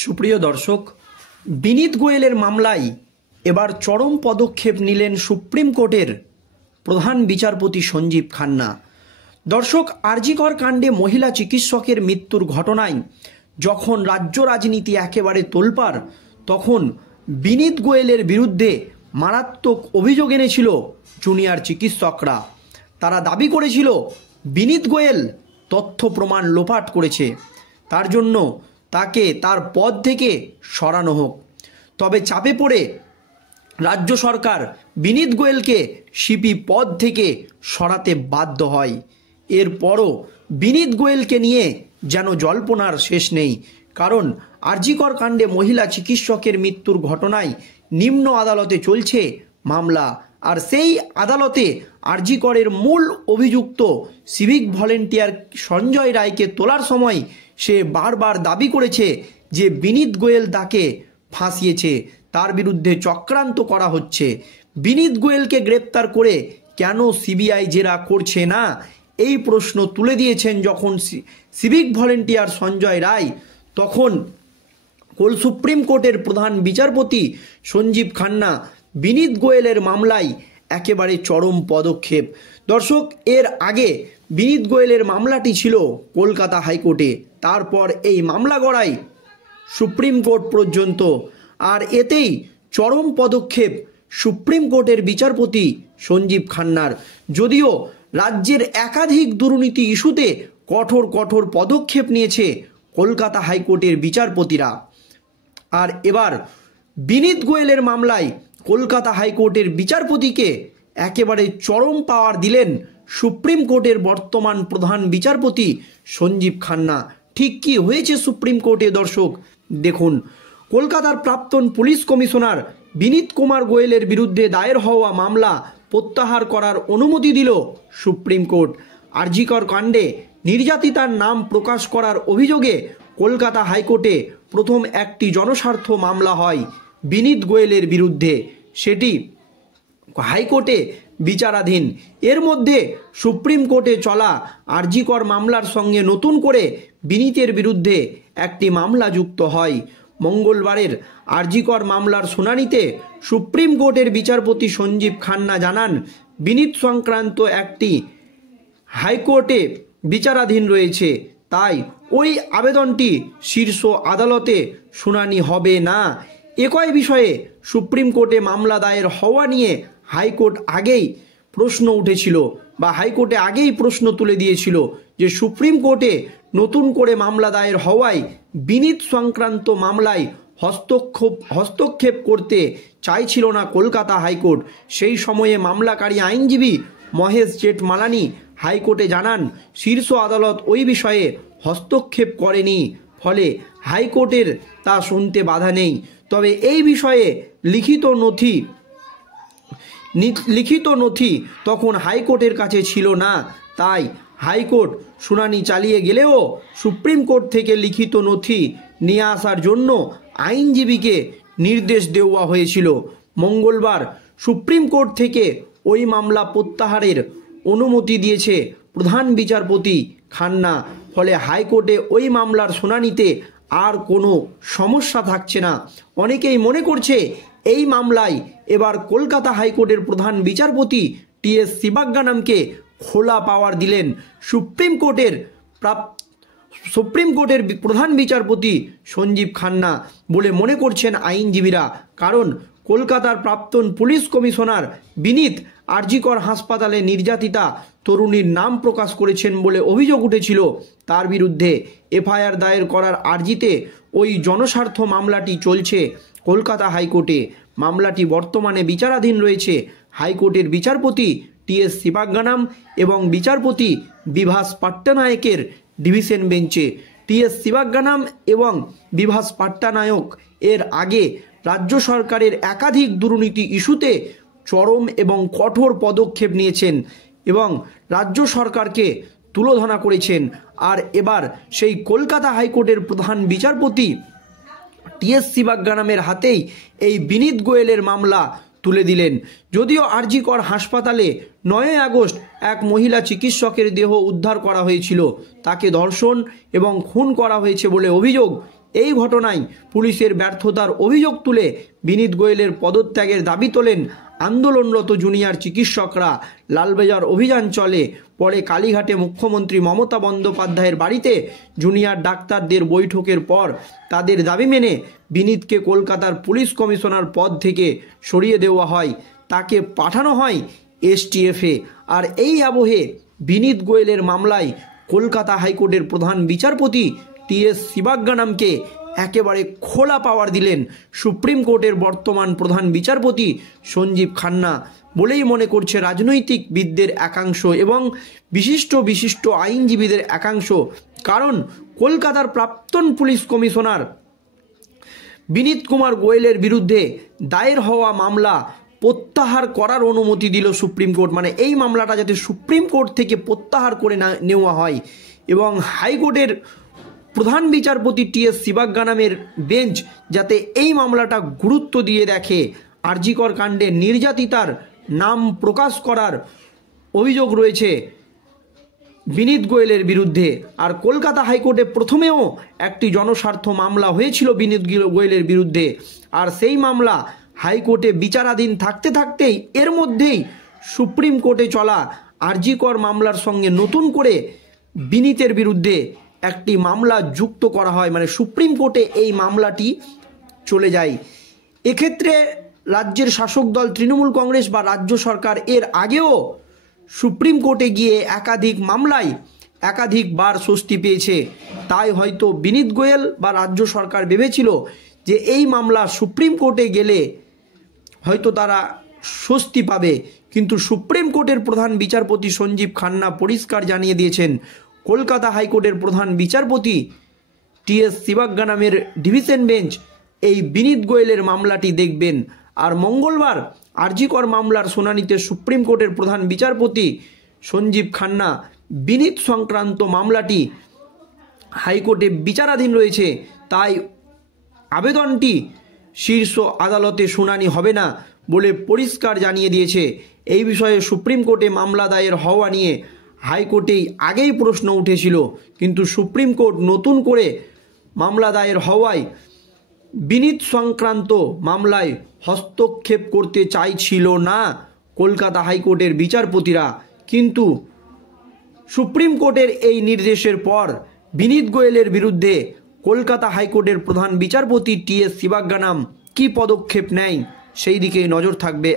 সুপ্রিয় দর্শক, বিনীত গোয়েলের মামলায় এবার চরম পদক্ষেপ নিলেন সুপ্রিম কোর্টের প্রধান বিচারপতি সঞ্জীব খান্না। দর্শক, আরজিকর কাণ্ডে মহিলা চিকিৎসকের মৃত্যুর ঘটনায় যখন রাজ্য রাজনীতি একেবারে তোলপাড়, তখন বিনীত গোয়েলের বিরুদ্ধে মারাত্মক অভিযোগ এনেছিল জুনিয়র চিকিৎসকরা। তারা দাবি করেছিল বিনীত গোয়েল তথ্য প্রমাণ লোপাট করেছে, তার জন্য তাকে তার পদ থেকে সরানো হোক। তবে চাপে পড়ে রাজ্য সরকার বিনীত গোয়েলকে সিপি পদ থেকে সরাতে বাধ্য হয়। এরপরও বিনীত গোয়েলকে নিয়ে যেন জল্পনার শেষ নেই, কারণ আরজিকর কাণ্ডে মহিলা চিকিৎসকের মৃত্যুর ঘটনায় নিম্ন আদালতে চলছে মামলা। আর সেই আদালতে আরজিকরের মূল অভিযুক্ত সিভিক ভলেন্টিয়ার সঞ্জয় রায়কে তোলার সময় সে বারবার দাবি করেছে যে বিনীত গোয়েল তাকে ফাঁসিয়েছে, তার বিরুদ্ধে চক্রান্ত করা হচ্ছে। বিনীত গোয়েলকে গ্রেপ্তার করে কেন সিবিআই জেরা করছে না, এই প্রশ্ন তুলে দিয়েছেন যখন সিভিক ভলেন্টিয়ার সঞ্জয় রায়, তখন সুপ্রিম কোর্টের প্রধান বিচারপতি সঞ্জীব খান্না বিনীত গোয়েলের মামলায় একেবারে চরম পদক্ষেপ। দর্শক, এর আগে বিনীত গোয়েলের মামলাটি ছিল কলকাতা হাইকোর্টে, তারপর এই মামলা গড়ায় সুপ্রিম কোর্ট পর্যন্ত। আর এতেই চরম পদক্ষেপ সুপ্রিম কোর্টের বিচারপতি সঞ্জীব খান্নার। যদিও রাজ্যের একাধিক দুর্নীতি ইস্যুতে কঠোর পদক্ষেপ নিয়েছে কলকাতা হাইকোর্টের বিচারপতিরা, আর এবার বিনীত গোয়েলের মামলায় কলকাতা হাইকোর্টের বিচারপতিকে একেবারে চরম পাওয়ার দিলেন সুপ্রিম কোর্টের বর্তমান প্রধান বিচারপতি সঞ্জীব খান্না। ঠিক কি হয়েছে সুপ্রিম কোর্টে দর্শক দেখুন। কলকাতার প্রাক্তন পুলিশ কমিশনার বিনীত কুমার গোয়েলের বিরুদ্ধে দায়ের হওয়া মামলা প্রত্যাহার করার অনুমতি দিল সুপ্রিম কোর্ট। আরজিকর কাণ্ডে নির্যাতিতার নাম প্রকাশ করার অভিযোগে কলকাতা হাইকোর্টে প্রথম একটি জনস্বার্থ মামলা হয় বিনীত গোয়েলের বিরুদ্ধে, সেটি হাইকোর্টে বিচারাধীন। এর মধ্যে সুপ্রিম কোর্টে চলা আরজিকর মামলার সঙ্গে নতুন করে বিনীতের বিরুদ্ধে একটি মামলা যুক্ত হয়। মঙ্গলবারের আরজিকর মামলার শুনানিতে সুপ্রিম কোর্টের বিচারপতি সঞ্জীব খান্না জানান, বিনীত সংক্রান্ত একটি হাইকোর্টে বিচারাধীন রয়েছে, তাই ওই আবেদনটি শীর্ষ আদালতে শুনানি হবে না। একই বিষয়ে সুপ্রিম কোর্টে মামলা দায়ের হওয়া নিয়ে হাইকোর্ট আগেই প্রশ্ন উঠেছিল, বা হাইকোর্টে আগেই প্রশ্ন তুলে দিয়েছিল যে সুপ্রিম কোর্টে নতুন করে মামলা দায়ের হওয়ায় বিনীত সংক্রান্ত মামলায় হস্তক্ষেপ করতে চাইছিল না কলকাতা হাইকোর্ট। সেই সময়ে মামলাকারী আইনজীবী মহেশ জেঠমালানি হাইকোর্টে জানান, শীর্ষ আদালত ওই বিষয়ে হস্তক্ষেপ করেনি, ফলে হাইকোর্টের তা শুনতে বাধা নেই। তবে এই বিষয়ে লিখিত নথি তখন হাইকোর্টের কাছে ছিল না, তাই হাইকোর্ট শুনানি চালিয়ে গেলেও সুপ্রিম কোর্ট থেকে লিখিত নথি নিয়ে আসার জন্য আইনজীবীকে নির্দেশ দেওয়া হয়েছিল। মঙ্গলবার সুপ্রিম কোর্ট থেকে ওই মামলা প্রত্যাহারের অনুমতি দিয়েছে প্রধান বিচারপতি খান্না, ফলে হাইকোর্টে ওই মামলার শুনানিতে আর কোনো সমস্যা থাকছে না। অনেকেই মনে করছে এই মামলায় এবার কলকাতা হাইকোর্টের প্রধান বিচারপতি টি.এস. শিবাজ্ঞানামকে খোলা পাওয়ার দিলেন সুপ্রিম কোর্টের প্রধান বিচারপতি সঞ্জীব খান্না বলে মনে করছেন আইনজীবীরা। কারণ কলকাতার প্রাক্তন পুলিশ কমিশনার বিনীত আরজিকর হাসপাতালে নির্যাতিতা তরুণীর নাম প্রকাশ করেছেন বলে অভিযোগ উঠেছিল। তার বিরুদ্ধে এফআইআর দায়ের করার আর্জিতে ওই জনস্বার্থ মামলাটি চলছে কলকাতা হাইকোর্টে। মামলাটি বর্তমানে বিচারাধীন রয়েছে হাইকোর্টের বিচারপতি টি.এস. শিবাজ্ঞানাম এবং বিচারপতি বিভাস পাট্টানায়কের ডিভিশন বেঞ্চে। টি.এস. শিবাজ্ঞানাম এবং বিভাস পাট্টানায়ক এর আগে রাজ্য সরকারের একাধিক দুর্নীতি ইস্যুতে চরম এবং কঠোর পদক্ষেপ নিয়েছেন এবং রাজ্য সরকারকে তুলোধনা করেছেন। আর এবার সেই কলকাতা হাইকোর্টের প্রধান বিচারপতি টি.এস. শিবাজ্ঞানামের হাতেই এই বিনীত গোয়েলের মামলা তুলে দিলেন। যদিও আরজিকর হাসপাতালে 9 আগস্ট এক মহিলা চিকিৎসকের দেহ উদ্ধার করা হয়েছিল, তাকে ধর্ষণ এবং খুন করা হয়েছে বলে অভিযোগ এই ঘটনায় পুলিশের ব্যর্থতার অভিযোগ তুলে বিনীত গোয়েলের পদত্যাগের দাবি তোলেন আন্দোলনরত জুনিয়র চিকিৎসকরা। লালবাজার অভিযান চলে। পরে কালীঘাটে মুখ্যমন্ত্রী মমতা বন্দ্যোপাধ্যায়ের বাড়িতে জুনিয়র ডাক্তারদের বৈঠকের পর তাদের দাবি মেনে বিনীতকে কলকাতার পুলিশ কমিশনার পদ থেকে সরিয়ে দেওয়া হয়, তাকে পাঠানো হয় এসটিএফে। আর এই আবহে বিনীত গোয়েলের মামলায় কলকাতা হাইকোর্টের প্রধান বিচারপতি টি.এস. শিবাজ্ঞানামকে একেবারে খোলা পাওয়ার দিলেন সুপ্রিম কোর্টের বর্তমান প্রধান বিচারপতি সঞ্জীব খান্না বলেই মনে করছে রাজনৈতিকবিদদের একাংশ এবং বিশিষ্ট আইনজীবীদের একাংশ। কারণ কলকাতার প্রাক্তন পুলিশ কমিশনার বিনীত কুমার গোয়েলের বিরুদ্ধে দায়ের হওয়া মামলা প্রত্যাহার করার অনুমতি দিল সুপ্রিম কোর্ট। মানে এই মামলাটা যাতে সুপ্রিম কোর্ট থেকে প্রত্যাহার করে নেওয়া হয় এবং হাইকোর্টের প্রধান বিচারপতি টি.এস. শিবাজ্ঞানামের বেঞ্চ যাতে এই মামলাটা গুরুত্ব দিয়ে দেখে। আরজিকর কাণ্ডে নির্যাতিতার নাম প্রকাশ করার অভিযোগ রয়েছে বিনীত গোয়েলের বিরুদ্ধে। আর কলকাতা হাইকোর্টে প্রথমেও একটি জনস্বার্থ মামলা হয়েছিল বিনীত গোয়েলের বিরুদ্ধে, আর সেই মামলা হাইকোর্টে বিচারাধীন থাকতেই এর মধ্যেই সুপ্রিম কোর্টে চলা আরজিকর মামলার সঙ্গে নতুন করে বিনীতের বিরুদ্ধে একটি মামলা যুক্ত করা হয়। মানে সুপ্রিম কোর্টে এই মামলাটি চলে যায়। এক্ষেত্রে রাজ্যের শাসক দল তৃণমূল কংগ্রেস বা রাজ্য সরকার এর আগেও সুপ্রিম কোর্টে গিয়ে একাধিক মামলায় একাধিকবার স্বস্তি পেয়েছে। তাই হয়তো বিনীত গোয়েল বা রাজ্য সরকার ভেবেছিল যে এই মামলা সুপ্রিম কোর্টে গেলে হয়তো তারা স্বস্তি পাবে, কিন্তু সুপ্রিম কোর্টের প্রধান বিচারপতি সঞ্জীব খান্না পরিষ্কার জানিয়ে দিয়েছেন কলকাতা হাইকোর্টের প্রধান বিচারপতি টি.এস. শিবাজ্ঞানামের ডিভিশন বেঞ্চ এই বিনীত গোয়েলের মামলাটি দেখবেন। আর মঙ্গলবার আরজিকর মামলার শুনানিতে সুপ্রিম কোর্টের প্রধান বিচারপতি সঞ্জীব খান্না বিনীত সংক্রান্ত মামলাটি হাইকোর্টে বিচারাধীন রয়েছে, তাই আবেদনটি শীর্ষ আদালতে শুনানি হবে না বলে পরিষ্কার জানিয়ে দিয়েছে। এই বিষয়ে সুপ্রিম কোর্টে মামলা দায়ের হওয়া নিয়ে হাইকোর্টেই আগেই প্রশ্ন উঠেছিল, কিন্তু সুপ্রিম কোর্ট নতুন করে মামলা দায়ের হওয়ায় বিনীত সংক্রান্ত মামলায় হস্তক্ষেপ করতে চাইছিল না কলকাতা হাইকোর্টের বিচারপতিরা। কিন্তু সুপ্রিম কোর্টের এই নির্দেশের পর বিনীত গোয়েলের বিরুদ্ধে কলকাতা হাইকোর্টের প্রধান বিচারপতি টি.এস. শিবাজ্ঞানাম কী পদক্ষেপ নেয় সেই দিকে নজর থাকবে।